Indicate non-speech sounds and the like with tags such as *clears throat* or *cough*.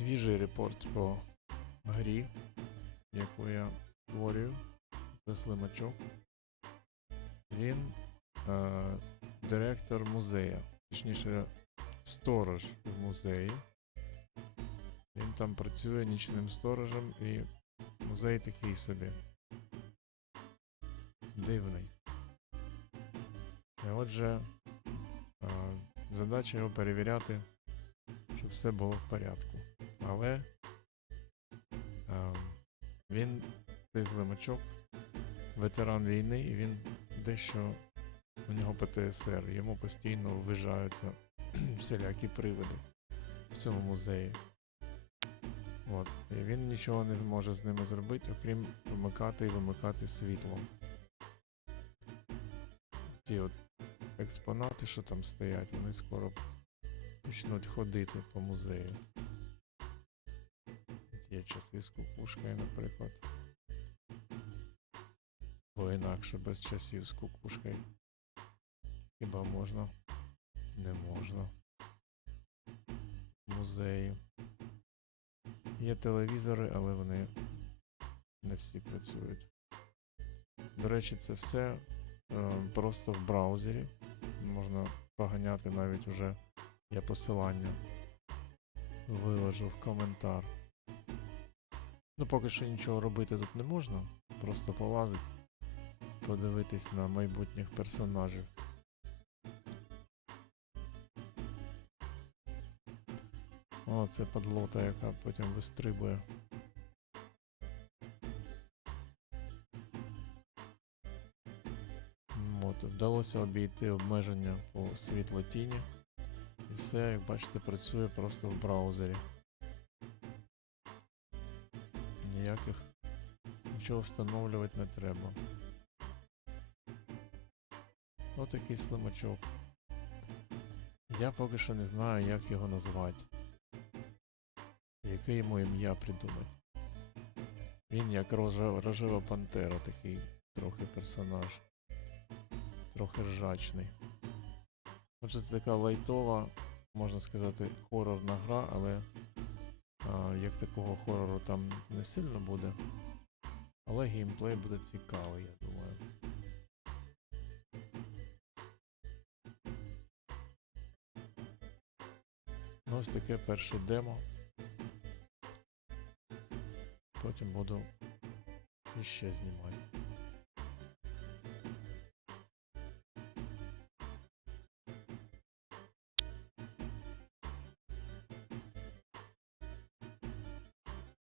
свіжий репорт по грі, яку я створюю. Це слимачок. Він е, директор музею, точніше, сторож в музеї. Він там працює нічним сторожем і музей такий собі. Дивний. І отже, е, задача його перевіряти, щоб все було в порядку. Але е, він, цей злимачок, ветеран війни, і він дещо у нього ПТСР, йому постійно ввижаються *clears throat* всілякі привиди в цьому музеї. От. І він нічого не зможе з ними зробити, окрім вмикати і вимикати світло. Ті от експонати, що там стоять, вони скоро почнуть ходити по музею. Часи з кукушкою, наприклад. Бо інакше без часів з кукушкою. Хіба можна? Не можна. Музеї. Є телевізори, але вони не всі працюють. До речі, це все е, просто в браузері. Можна поганяти навіть уже я посилання виложу в коментар. Ну, поки що нічого робити тут не можна. Просто полазить, подивитись на майбутніх персонажів. О, це подлота, яка потім вистрибує. От, вдалося обійти обмеження по світлотіні. І все, як бачите, працює просто в браузері. Ніяких нічого встановлювати не треба. Отакий слимачок. Я поки що не знаю, як його назвати. Яке йому ім'я придумати. Він як рожева пантера, такий трохи персонаж. Трохи ржачний. Отже, це така лайтова, можна сказати, хорорна гра, але як такого хорору там не сильно буде. Але геймплей буде цікавий, я думаю. Ну, Ось таке перше демо. Потім буду іще знімати.